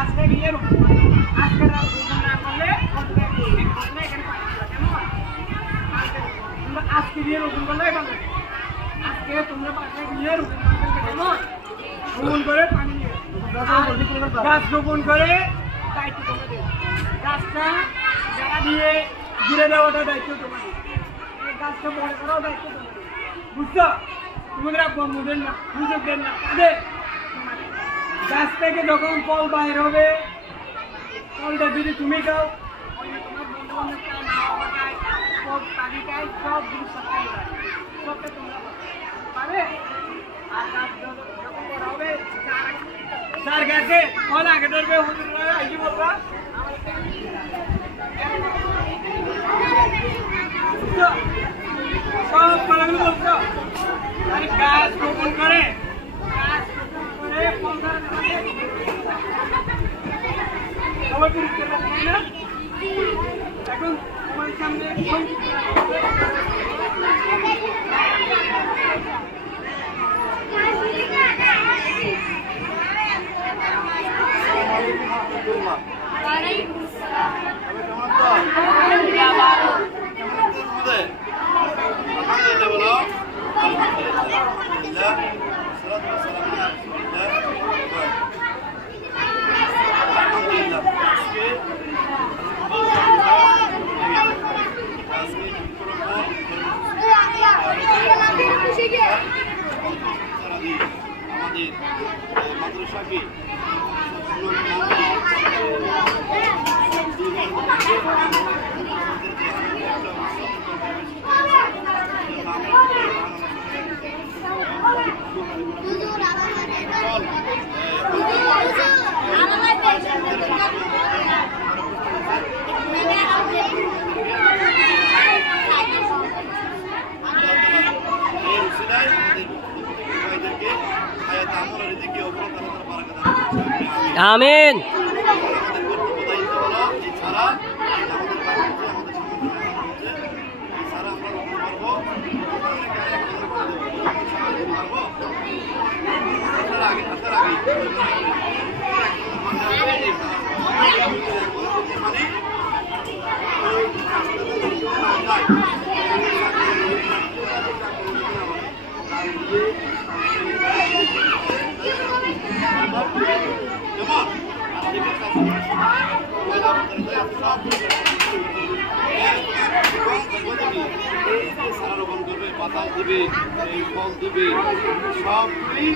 আজকে গিয়ে আজকে রোপণ না করলে এখানে পানি দিবা, কেমন? তোমরা আজকে গিয়ে রোপণ করলে পাবে, আজকে তোমরা পাশে গিয়ে রোপণ করবে, কেমন? রোপণ করে পানি দিয়ে গাছ রোপণ করে দায়িত্ব তোমাদের, গাছটা জায়গা দিয়ে ঘিরে দেওয়াটা দায়িত্ব তোমাদের, এই গাছটা বড় করাও দায়িত্ব তোমাদের, বুঝছো? তোমাদের বন্ধুদের না, বুঝুকদের না, তাদের গাছ থেকে যখন ফল বাইর হবে, ফলটা যদি তুমি খাও, তোমার বন্ধু বান্ধব খায়, মা বাবা খায়, সব পাখি খায়, সব জিনিস সবটা তোমরা পাবে। আর গাছ যখন বড় হবে, যার গাছে ফল আগে ধরবে, হুজুররা আইসি বলবা সব ফলগুলো বলছো, আর গাছ রোপণ করে এখন তোমার সামনে আমাদের মাদ্রাসা কি আমিন। পাতা দিবে, এই ফল দিবে, সবগুলি